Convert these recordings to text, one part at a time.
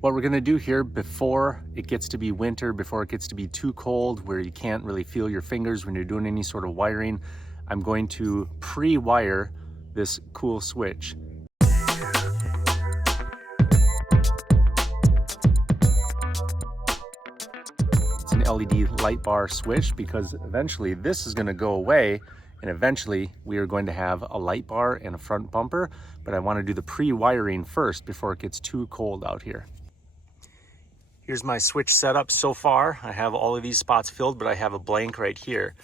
What we're gonna do here before it gets to be winter, before it gets to be too cold where you can't really feel your fingers when you're doing any sort of wiring, I'm going to pre-wire this cool switch. It's an LED light bar switch because eventually this is gonna go away and eventually we are going to have a light bar and a front bumper, but I wanna do the pre-wiring first before it gets too cold out here. Here's my switch setup so far. I have all of these spots filled, but I have a blank right here.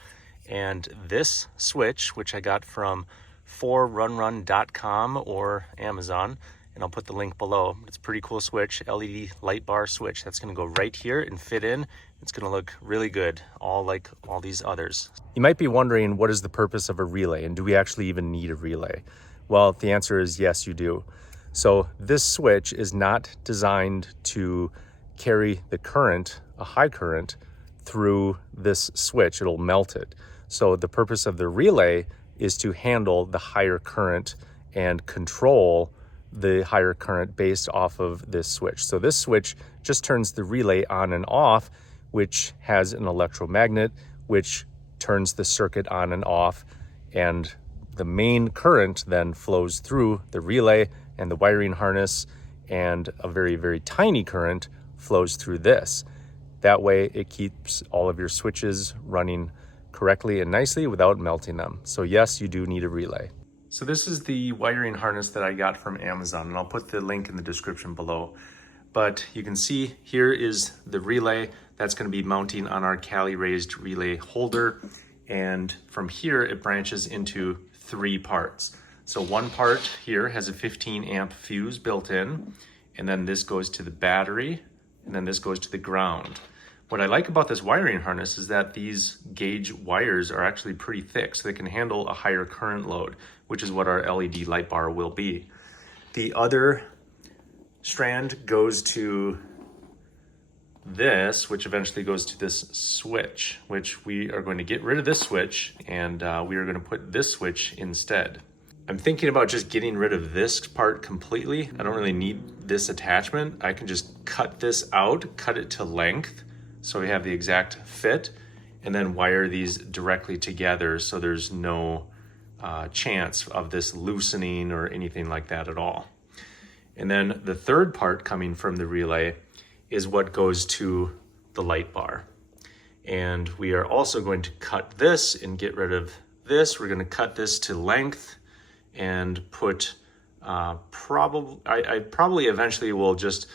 And this switch, which I got from 4Runner.com or Amazon, and I'll put the link below. It's a pretty cool switch, LED light bar switch. That's gonna go right here and fit in. It's gonna look really good, all like all these others. You might be wondering, what is the purpose of a relay, and do we actually even need a relay? Well, the answer is yes, you do. So this switch is not designed to carry the current, a high current, through this switch. It'll melt it. So the purpose of the relay is to handle the higher current and control the higher current based off of this switch. So this switch just turns the relay on and off, which has an electromagnet, which turns the circuit on and off, and the main current then flows through the relay and the wiring harness, and a very, very tiny current flows through this. That way it keeps all of your switches running correctly and nicely without melting them. So yes, you do need a relay. So this is the wiring harness that I got from Amazon, and I'll put the link in the description below. But you can see here is the relay that's going to be mounting on our Cali raised relay holder. And from here, it branches into 3 parts. So one part here has a 15 amp fuse built in, and then this goes to the battery, and then this goes to the ground. What I like about this wiring harness is that these gauge wires are actually pretty thick, so they can handle a higher current load, which is what our LED light bar will be. The other strand goes to this, which eventually goes to this switch, which we are going to get rid of this switch, and we are going to put this switch instead. I'm thinking about just getting rid of this part completely. I don't really need this attachment. I can just cut this out, cut it to length, so we have the exact fit, and then wire these directly together so there's no chance of this loosening or anything like that at all. And then the third part coming from the relay is what goes to the light bar. And we are also going to cut this and get rid of this. We're going to cut this to length and put I probably eventually will just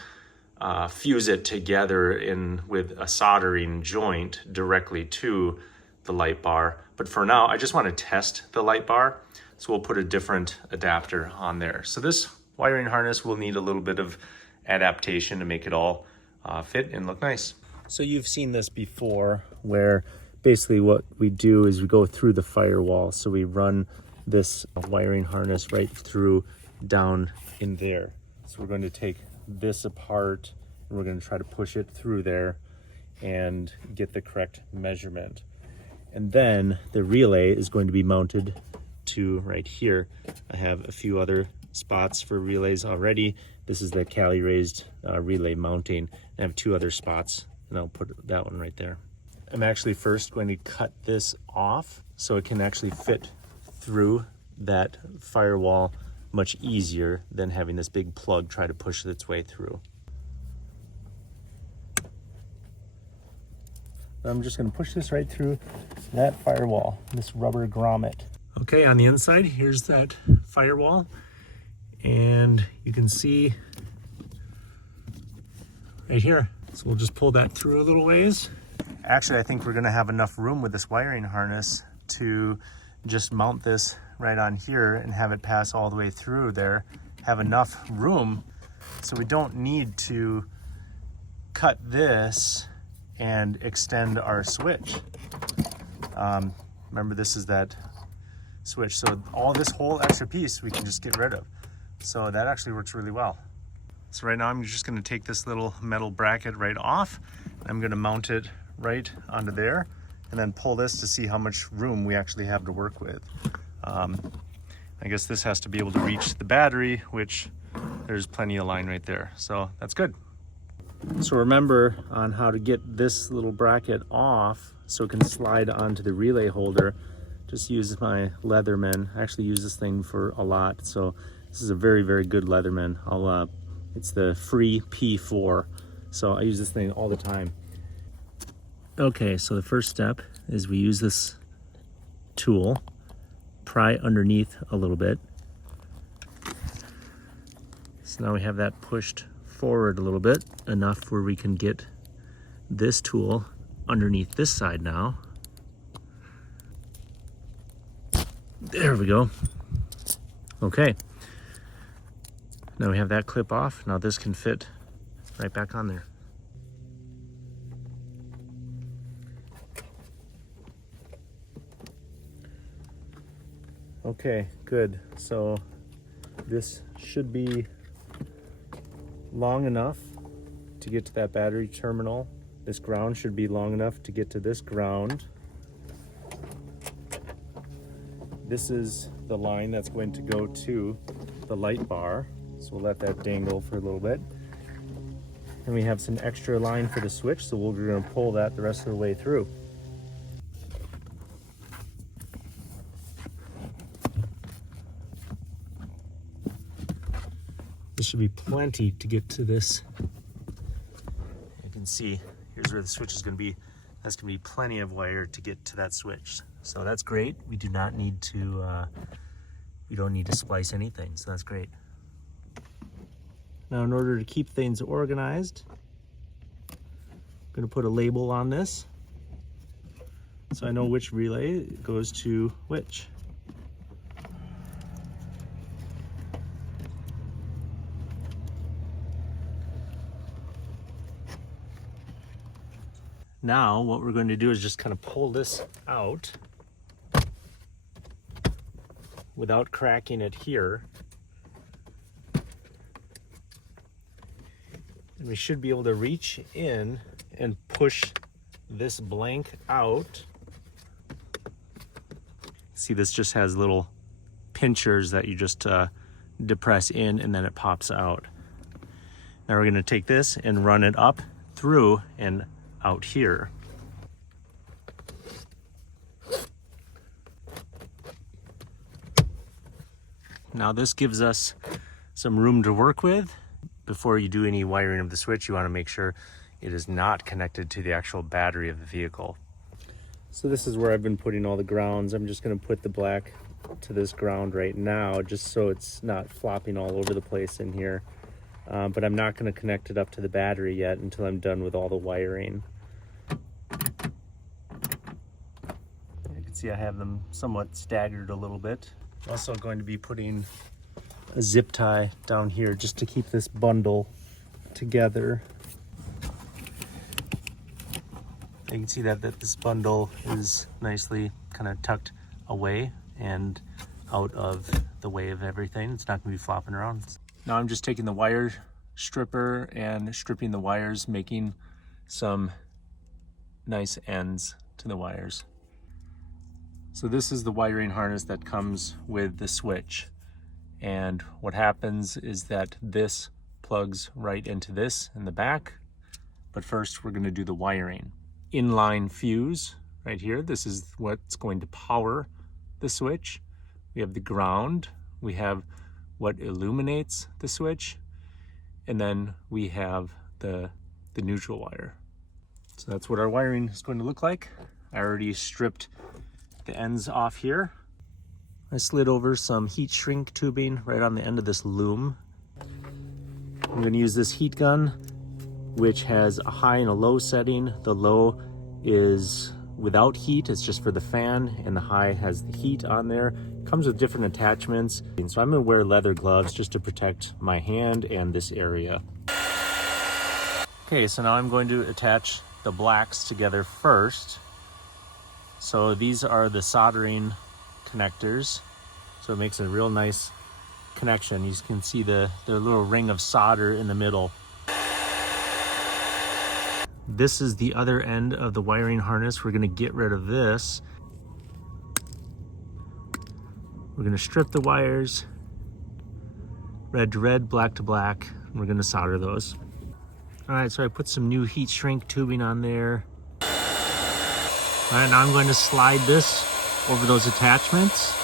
fuse it together with a soldering joint directly to the light bar. But for now, I just want to test the light bar, so we'll put a different adapter on there. So this wiring harness will need a little bit of adaptation to make it all fit and look nice. So you've seen this before, where basically what we do is we go through the firewall. So we run this wiring harness right through down in there. So we're going to take this apart and we're going to try to push it through there and get the correct measurement. And then the relay is going to be mounted to right here. I have a few other spots for relays already. This is the Cali raised relay mounting. I have 2 other spots, and I'll put that one right there. I'm actually first going to cut this off so it can actually fit through that firewall much easier than having this big plug try to push its way through. I'm just going to push this right through that firewall, this rubber grommet. Okay, on the inside, here's that firewall, and you can see right here. So we'll just pull that through a little ways. Actually, I think we're going to have enough room with this wiring harness to just mount this right on here and have it pass all the way through there. Have enough room so we don't need to cut this and extend our switch. Remember, this is that switch, so all this whole extra piece we can just get rid of. So that actually works really well. So right now I'm just going to take this little metal bracket right off. I'm going to mount it right onto there and then pull this to see how much room we actually have to work with. I guess this has to be able to reach the battery, which there's plenty of line right there. So that's good. So remember on how to get this little bracket off so it can slide onto the relay holder. Just use my Leatherman. I actually use this thing for a lot. So this is a very, very good Leatherman. It's the free P4. So I use this thing all the time. Okay, so the first step is we use this tool, pry underneath a little bit. So now we have that pushed forward a little bit, enough where we can get this tool underneath this side now. There we go. Okay. Now we have that clip off. Now this can fit right back on there. Okay, good. So this should be long enough to get to that battery terminal. This ground should be long enough to get to this ground. This is the line that's going to go to the light bar. So we'll let that dangle for a little bit. And we have some extra line for the switch, so we're going to pull that the rest of the way through. This should be plenty to get to this. You can see, here's where the switch is going to be. That's going to be plenty of wire to get to that switch. So that's great. We do not need to, we don't need to splice anything, so that's great. Now in order to keep things organized, I'm going to put a label on this so I know which relay goes to which. Now what we're going to do is just kind of pull this out without cracking it here. And we should be able to reach in and push this blank out. See, this just has little pinchers that you just depress in and then it pops out. Now we're going to take this and run it up through and out here. Now this gives us some room to work with. Before you do any wiring of the switch, you want to make sure it is not connected to the actual battery of the vehicle. So this is where I've been putting all the grounds. I'm just going to put the black to this ground right now, just so it's not flopping all over the place in here. But I'm not going to connect it up to the battery yet until I'm done with all the wiring. You can see I have them somewhat staggered a little bit. I'm also going to be putting a zip tie down here just to keep this bundle together. You can see that this bundle is nicely kind of tucked away and out of the way of everything. It's not going to be flopping around. Now I'm just taking the wire stripper and stripping the wires, making some nice ends to the wires. So this is the wiring harness that comes with the switch. And what happens is that this plugs right into this in the back. But first we're going to do the wiring. Inline fuse right here. This is what's going to power the switch. We have the ground. We have what illuminates the switch. And then we have the neutral wire. So that's what our wiring is going to look like. I already stripped the ends off here. I slid over some heat shrink tubing right on the end of this loom. I'm going to use this heat gun, which has a high and a low setting. The low is without heat, it's just for the fan, and the high has the heat on there. It comes with different attachments. And so I'm going to wear leather gloves just to protect my hand and this area. Okay, so now I'm going to attach the blacks together first. So these are the soldering connectors, so it makes a real nice connection. You can see the little ring of solder in the middle. This is the other end of the wiring harness. We're going to get rid of this. We're going to strip the wires, red to red, black to black, and we're going to solder those. All right, so I put some new heat shrink tubing on there. All right, now I'm going to slide this over those attachments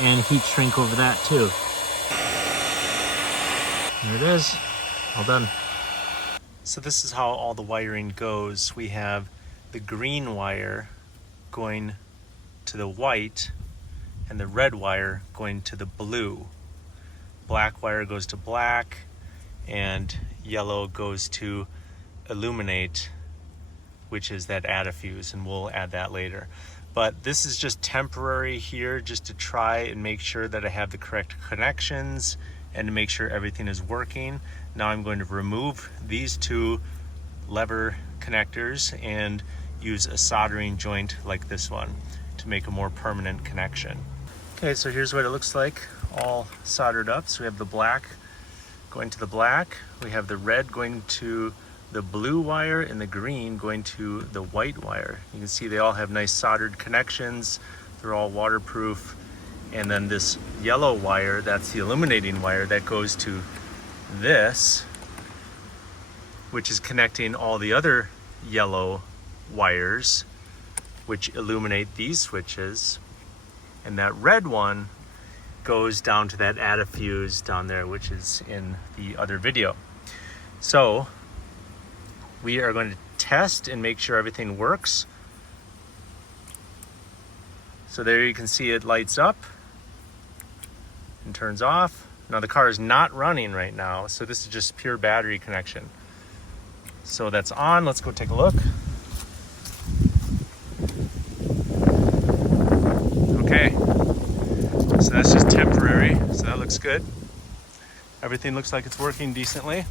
and heat shrink over that too. There it is, all done. So this is how all the wiring goes. We have the green wire going to the white and the red wire going to the blue. Black wire goes to black and yellow goes to illuminate, which is that add a fuse, and we'll add that later. But this is just temporary here, just to try and make sure that I have the correct connections and to make sure everything is working. Now I'm going to remove these two lever connectors and use a soldering joint like this one to make a more permanent connection. Okay, so here's what it looks like all soldered up. So we have the black going to the black, we have the red going to the blue wire, and the green going to the white wire. You can see they all have nice soldered connections. They're all waterproof. And then this yellow wire, that's the illuminating wire, that goes to this, which is connecting all the other yellow wires, which illuminate these switches. And that red one goes down to that add a fuse down there, which is in the other video. So we are going to test and make sure everything works. So there you can see it lights up and turns off. Now the car is not running right now, so this is just pure battery connection. So that's on. Let's go take a look. Okay, so that's just temporary, so that looks good. Everything looks like it's working decently.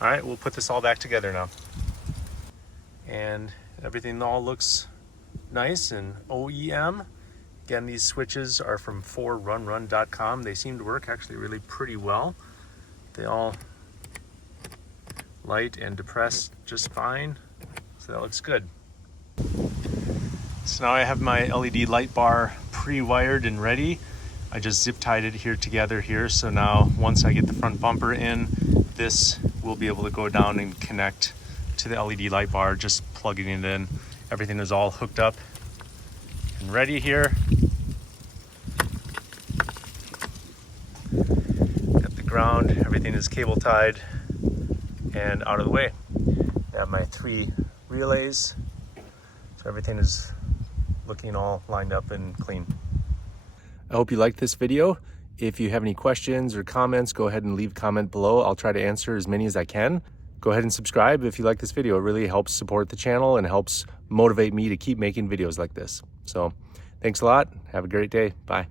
All right, we'll put this all back together now. And everything all looks nice and OEM. Again, these switches are from 4Runner.com. They seem to work actually really pretty well. They all light and depress just fine. So that looks good. So now I have my LED light bar pre-wired and ready. I just zip tied it here together here. So now once I get the front bumper in, this will be able to go down and connect to the LED light bar, just plugging it in. Everything is all hooked up and ready here. Got the ground, everything is cable tied and out of the way. I have my 3 relays, so everything is looking all lined up and clean. I hope you liked this video. If you have any questions or comments, go ahead and leave a comment below. I'll try to answer as many as I can. Go ahead and subscribe if you like this video. It really helps support the channel and helps motivate me to keep making videos like this. So thanks a lot. Have a great day. Bye.